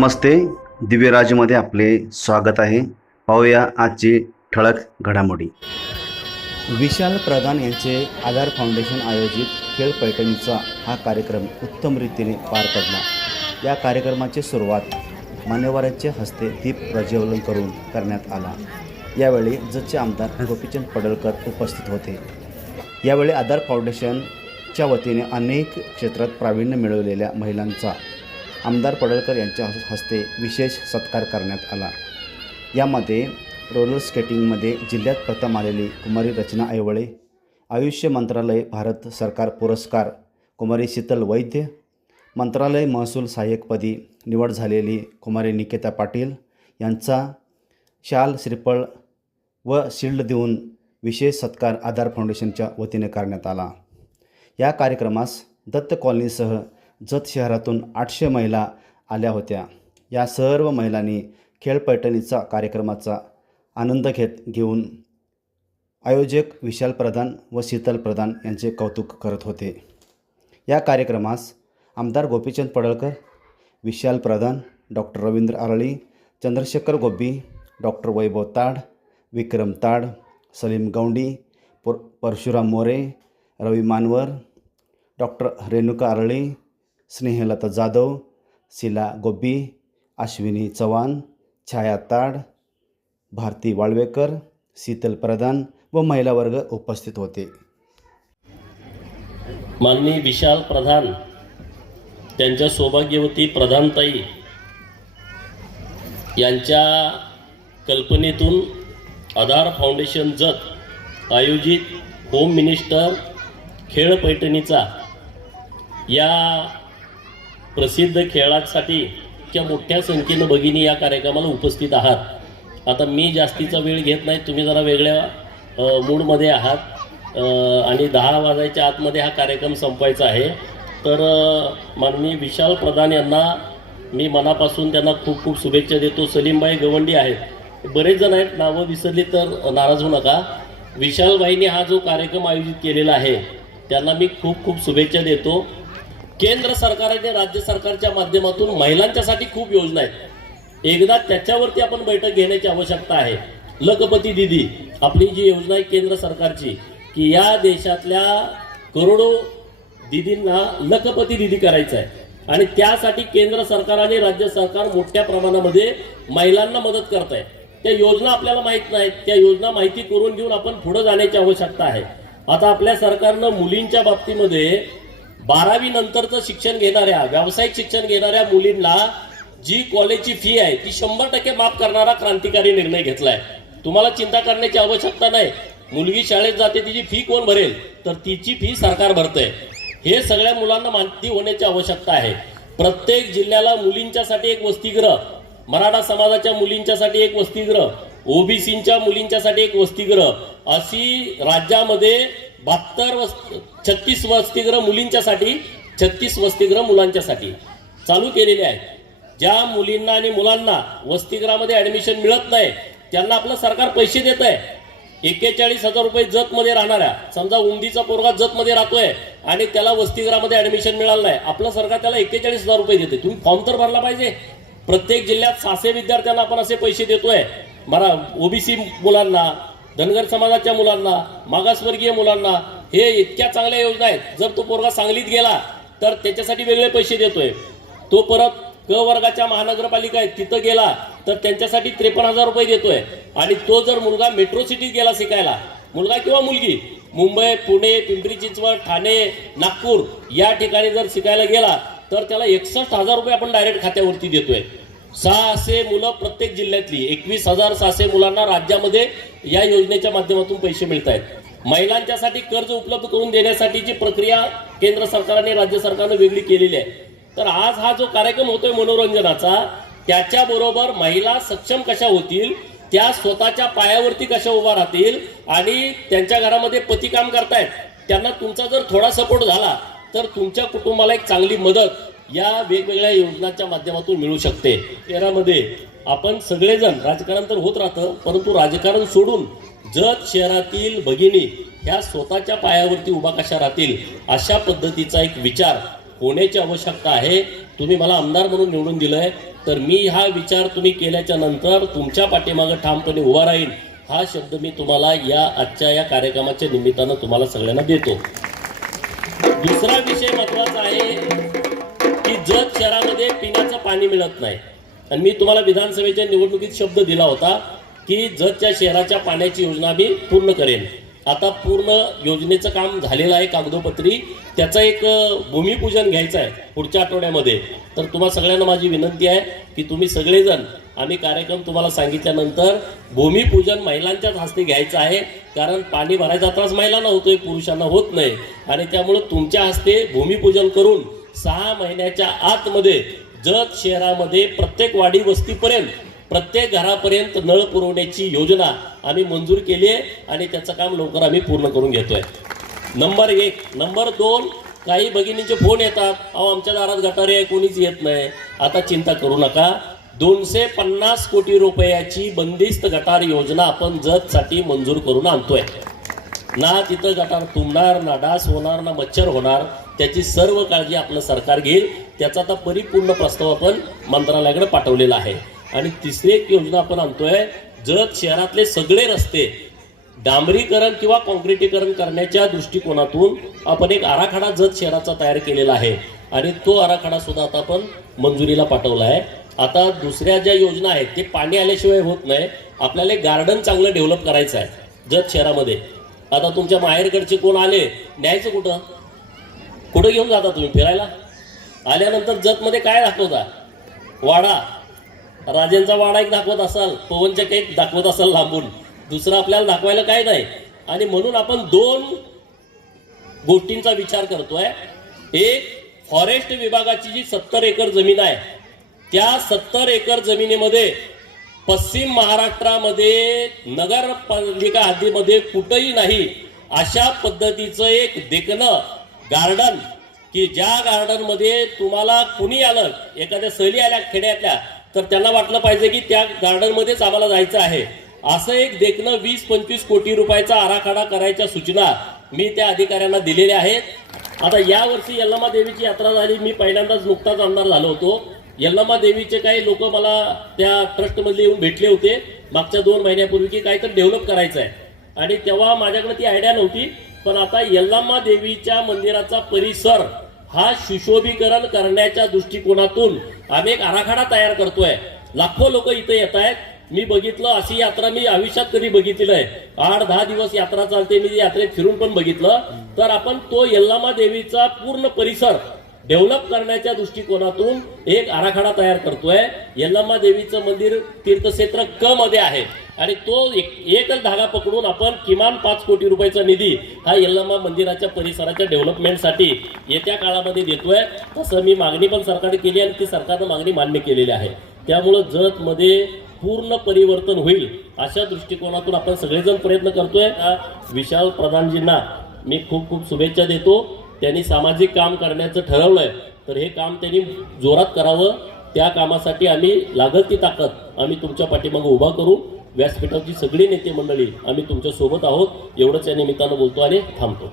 नमस्ते. दिव्यराजमध्ये आपले स्वागत आहे. पाहूया आजची ठळक घडामोडी. विशाल प्रधान यांचे आधार फाउंडेशन आयोजित खेळ पैठणीचा हा कार्यक्रम उत्तम रीतीने पार पडला. या कार्यक्रमाची सुरुवात मान्यवरांच्या हस्ते दीप प्रज्वलन करून करण्यात आला. यावेळी जतचे आमदार गोपीचंद पडळकर उपस्थित होते. यावेळी आधार फाउंडेशनच्या वतीने अनेक क्षेत्रात प्रावीण्य मिळवलेल्या महिलांचा आमदार पडळकर यांच्या हस्ते विशेष सत्कार करण्यात आला. यामध्ये रोलर स्केटिंगमध्ये जिल्ह्यात प्रथम आलेली कुमारी रचना ऐवळे आयुष्य मंत्रालय भारत सरकार पुरस्कार कुमारी शीतल वैद्य मंत्रालय महसूल सहाय्यकपदी निवड झालेली कुमारी निकेता पाटील यांचा शाल श्रीफळ व शिल्ड देऊन विशेष सत्कार आधार फाउंडेशनच्या वतीने करण्यात आला. या कार्यक्रमास दत्त कॉलनीसह जत शहरातून आठशे महिला आल्या होत्या. या सर्व महिलांनी खेळ पैठणीचा कार्यक्रमाचा आनंद घेत घेऊन आयोजक विशाल प्रधान व शीतल प्रधान यांचे कौतुक करत होते. या कार्यक्रमास आमदार गोपीचंद पडळकर विशाल प्रधान डॉक्टर रवींद्र आरळी चंद्रशेखर गोबी डॉक्टर वैभव ताड विक्रम ताड सलीम गौंडी पर परशुराम मोरे रवी मानवर डॉक्टर रेणुका आरळी स्नेहलता जाधव शिला गोबी अश्विनी चव्हाण छाया ताड भारती वाळवेकर शीतल प्रधान व महिला वर्ग उपस्थित होते माननीय विशाल प्रधान त्यांच्या सौभाग्यवती प्रधानताई यांच्या कल्पनेतून आधार फाउंडेशन जत आयोजित होम मिनिस्टर खेळ पैठणीचा या प्रसिद्ध खेळासाठी इतक्या मोठ्या संख्येनं भगिनी या कार्यक्रमाला उपस्थित आहात. आता मी जास्तीचा वेळ घेत नाही तुम्ही जरा वेगळ्या मूडमध्ये आहात. आणि दहा वाजायच्या आतमध्ये हा कार्यक्रम संपवायचा आहे. तर माननीय विशाल प्रधान यांना मी मनापासून त्यांना खूप खूप शुभेच्छा देतो. सलीमबाई गवंडी आहेत. बरेच जण आहेत नावं विसरली तर नाराज होऊ नका. विशालबाईंनी हा जो कार्यक्रम आयोजित केलेला आहे त्यांना मी खूप खूप शुभेच्छा देतो. केंद्र सरकारने राज्य सरकारच्या माध्यमातून महिलांच्यासाठी खूप योजना आहेत. एकदा त्याच्यावरती आपण बैठक घेण्याची आवश्यकता आहे. लखपती दिदी आपली जी योजना आहे केंद्र सरकारची की या देशातल्या करोडो दिदींना लखपती दिदी करायचं आहे. आणि त्यासाठी केंद्र सरकार आणि राज्य सरकार मोठ्या प्रमाणामध्ये महिलांना मदत करत आहे त्या योजना आपल्याला माहीत नाहीत. त्या योजना माहिती करून घेऊन आपण पुढे जाण्याची आवश्यकता आहे. आता आपल्या सरकारनं मुलींच्या बाबतीमध्ये बारावी नंतरचं शिक्षण घेणाऱ्या व्यावसायिक शिक्षण घेणाऱ्या मुलींना जी कॉलेजची फी आहे ती शंभर टक्के माफ करणारा क्रांतिकारी निर्णय घेतलाय. तुम्हाला चिंता करण्याची आवश्यकता नाही. मुलगी शाळेत जाते तिची फी कोण भरेल? तर तिची फी सरकार भरतंय. हे सगळ्या मुलांना माहिती होण्याची आवश्यकता आहे. प्रत्येक जिल्ह्याला मुलींच्यासाठी एक वसतिगृह मराठा समाजाच्या मुलींच्यासाठी एक वसतिगृह ओबीसीच्या मुलींच्यासाठी एक वसतिगृह अशी राज्यामध्ये बहात्तर वस छत्तीस वसतिगृह मुलींच्यासाठी छत्तीस वसतिगृह मुलांच्यासाठी चालू केलेले आहेत. ज्या मुलींना आणि मुलांना वसतिगृहामध्ये ऍडमिशन मिळत नाही त्यांना आपलं सरकार पैसे देत आहे. एक्केचाळीस हजार रुपये जतमध्ये राहणाऱ्या समजा उंदीचा पोरगा जतमध्ये राहतोय आणि त्याला वसतिगृहामध्ये ऍडमिशन मिळालं नाही आपलं सरकार त्याला एक्केचाळीस हजार रुपये देते तुम्ही फॉर्म तर भरला पाहिजे. प्रत्येक जिल्ह्यात सहाशे विद्यार्थ्यांना आपण असे पैसे देतोय. मला ओबीसी मुलांना धनगर समाजाच्या मुलांना मागासवर्गीय मुलांना हे इतक्या चांगल्या योजना आहेत. जर तो पोरगा सांगलीत गेला तर त्याच्यासाठी वेगळे पैसे देतोय. तो परत क वर्गाच्या महानगरपालिका आहेत तिथं गेला तर त्यांच्यासाठी त्रेपन्न हजार रुपये देतोय. आणि तो जर मुलगा मेट्रो सिटीत गेला शिकायला मुलगा किंवा मुलगी मुंबई पुणे पिंपरी चिंचवड ठाणे नागपूर या ठिकाणी जर शिकायला गेला तर त्याला एकसष्ट हजार रुपये आपण डायरेक्ट खात्यावरती देतोय. सहाशे मुलं प्रत्येक जिल्ह्यातली एकवीस हजार सहाशे मुलांना राज्यामध्ये या योजनेच्या माध्यमातून पैसे मिळत आहेत महिलांच्यासाठी कर्ज उपलब्ध करून देण्यासाठीची प्रक्रिया केंद्र सरकारने राज्य सरकारनं वेगळी केलेली आहे. तर आज हा जो कार्यक्रम होतोय मनोरंजनाचा त्याच्याबरोबर महिला सक्षम कशा होतील त्या स्वतःच्या पायावरती कशा उभा राहतील आणि त्यांच्या घरामध्ये पती काम करतायत त्यांना तुमचा जर थोडा सपोर्ट झाला तर तुमच्या कुटुंबाला एक चांगली मदत या वेगवेगळ्या योजनांच्या माध्यमातून मिळू शकते. शहरामध्ये आपण सगळेजण राजकारण तर होत राहतं परंतु राजकारण सोडून जत शहरातील भगिनी ह्या स्वतःच्या पायावरती उभा कशा राहतील अशा पद्धतीचा एक विचार होण्याची आवश्यकता आहे. तुम्ही मला आमदार म्हणून निवडून दिलंय तर मी हा विचार तुम्ही केल्याच्यानंतर तुमच्या पाठीमागं ठामपणे उभा राहील हा शब्द मी तुम्हाला या आजच्या या कार्यक्रमाच्या निमित्तानं तुम्हाला सगळ्यांना देतो. दुसरा विषय महत्त्वाचा आहे की जत शहरामध्ये पिण्याचं पाणी मिळत नाही. आणि मी तुम्हाला विधानसभेच्या निवडणुकीत शब्द दिला होता की जतच्या शहराच्या पाण्याची योजना मी पूर्ण करेन. आता पूर्ण योजनेचं काम झालेलं आहे कागदोपत्री. त्याचं एक भूमिपूजन घ्यायचं आहे पुढच्या आठवड्यामध्ये. तर तुम्हा सगळ्यांना माझी विनंती आहे की तुम्ही सगळेजण आम्ही कार्यक्रम तुम्हाला सांगितल्यानंतर भूमिपूजन महिलांच्याच हस्ते घ्यायचं आहे. कारण पाणी भरायचा त्रास महिलांना होतोय पुरुषांना होत नाही. आणि त्यामुळं तुमच्या हस्ते भूमिपूजन करून सहा महिन्याच्या आतमध्ये जत शहरामध्ये प्रत्येक वाडी वस्तीपर्यंत प्रत्येक घरापर्यंत नळ पुरवण्याची योजना आम्ही मंजूर केली आहे आणि त्याचं काम लवकर आम्ही पूर्ण करून घेतोय. नंबर एक. नंबर दोन काही भगिनींचे फोन येतात. अहो आमच्या दारात गटारे आहे कोणीच येत नाही. आता चिंता करू नका. दोनशे पन्नास कोटी रुपयाची बंदिस्त गटार योजना आपण जतसाठी मंजूर करून आणतोय. ना तिथं गटार तुंबणार ना डास होणार ना मच्छर होणार. त्याची सर्व काळजी आपलं सरकार घेईल त्याचा आता परिपूर्ण प्रस्ताव आपण मंत्रालयाकडे पाठवलेला आहे. आणि तिसरी एक योजना आपण आणतोय जत शहरातले सगळे रस्ते डांबरीकरण किंवा कॉन्क्रिटीकरण करण्याच्या दृष्टिकोनातून आपण एक आराखडा जत शहराचा तयार केलेला आहे. आणि तो आराखडा सुद्धा आता आपण मंजुरीला पाठवला आहे. आता दुसऱ्या ज्या योजना आहेत ते पाणी आल्याशिवाय होत नाही. आपल्याला एक गार्डन चांगलं डेव्हलप करायचं आहे जत शहरामध्ये. आता तुमच्या माहेरकडचे कोण आले न्यायचं कुठं? कुठं घेऊन जाता तुम्ही? फिरायला? आल्यानंतर जतमध्ये काय दाखवता? वाडा. राजेंचा वाडा एक दाखवत असाल पवनच्या केक दाखवत असाल लांबून. दुसरं आपल्याला दाखवायला काय नाही. आणि म्हणून आपण दोन गोष्टींचा विचार करतोय. एक फॉरेस्ट विभागाची जी सत्तर एकर जमीन आहे त्या सत्तर एकर जमिनीमध्ये पश्चिम महाराष्ट्रामध्ये नगरपालिका हद्दीमध्ये कुठंही नाही अशा पद्धतीचं एक देखणं गार्डन की ज्या गार्डनमध्ये तुम्हाला कुणी आलं एखाद्या सहली आल्या खेड्यातल्या तर त्यांना वाटलं पाहिजे की त्या गार्डनमध्येच आम्हाला जायचं आहे. असं एक देखणं वीस पंचवीस कोटी रुपयाचा आराखडा करायच्या सूचना मी त्या अधिकाऱ्यांना दिलेल्या आहेत. आता यावर्षी यल्लमा देवीची यात्रा झाली मी पहिल्यांदाच नुकताच आमदार झालो होतो. यल्लमा देवीचे काही लोक मला त्या ट्रस्टमधले येऊन भेटले होते. मागच्या दोन महिन्यापूर्वी की काहीतरी डेव्हलप करायचं आहे आणि तेव्हा माझ्याकडे ती आयडिया नव्हती. पण आता यल्लाम्मा देवीच्या मंदिराचा परिसर हा सुशोभीकरण करण्याच्या दृष्टिकोनातून आम्ही एक आराखडा तयार करतोय. लाखो लोक इथे येत आहेत. मी बघितलं अशी यात्रा मी आयुष्यात कधी बघितली आहे आठ दहा दिवस यात्रा चालते. मी यात्रेत फिरून पण बघितलं. तर आपण तो यल्लामा देवीचा पूर्ण परिसर डेव्हलप करण्याच्या दृष्टिकोनातून एक आराखडा तयार करतोय. यल्लम्मा देवीचं मंदिर तीर्थक्षेत्र क मध्ये आहे. आणि तो एक एकच धागा पकडून आपण किमान पाच कोटी रुपयाचा निधी हा यल्लम्मा मंदिराच्या परिसराच्या डेव्हलपमेंटसाठी येत्या काळामध्ये देतोय. तसं मी मागणी पण सरकारने केली आणि ती सरकारनं मागणी मान्य केलेली आहे. त्यामुळं जतमध्ये पूर्ण परिवर्तन होईल अशा दृष्टिकोनातून आपण सगळेजण प्रयत्न करतोय. विशाल प्रधानजींना मी खूप खूप शुभेच्छा देतो. त्यांनी सामाजिक काम करण्याचं ठरवलंय तर हे काम त्यांनी जोरात करावं. त्या कामासाठी आम्ही लागत ती ताकद. आम्ही तुमच्या पाठीमागे उभा करू. व्यासपीठाची सगळी नेते मंडळी आम्ही तुमच्यासोबत आहोत. एवढंच या निमित्तानं बोलतो आणि थांबतो.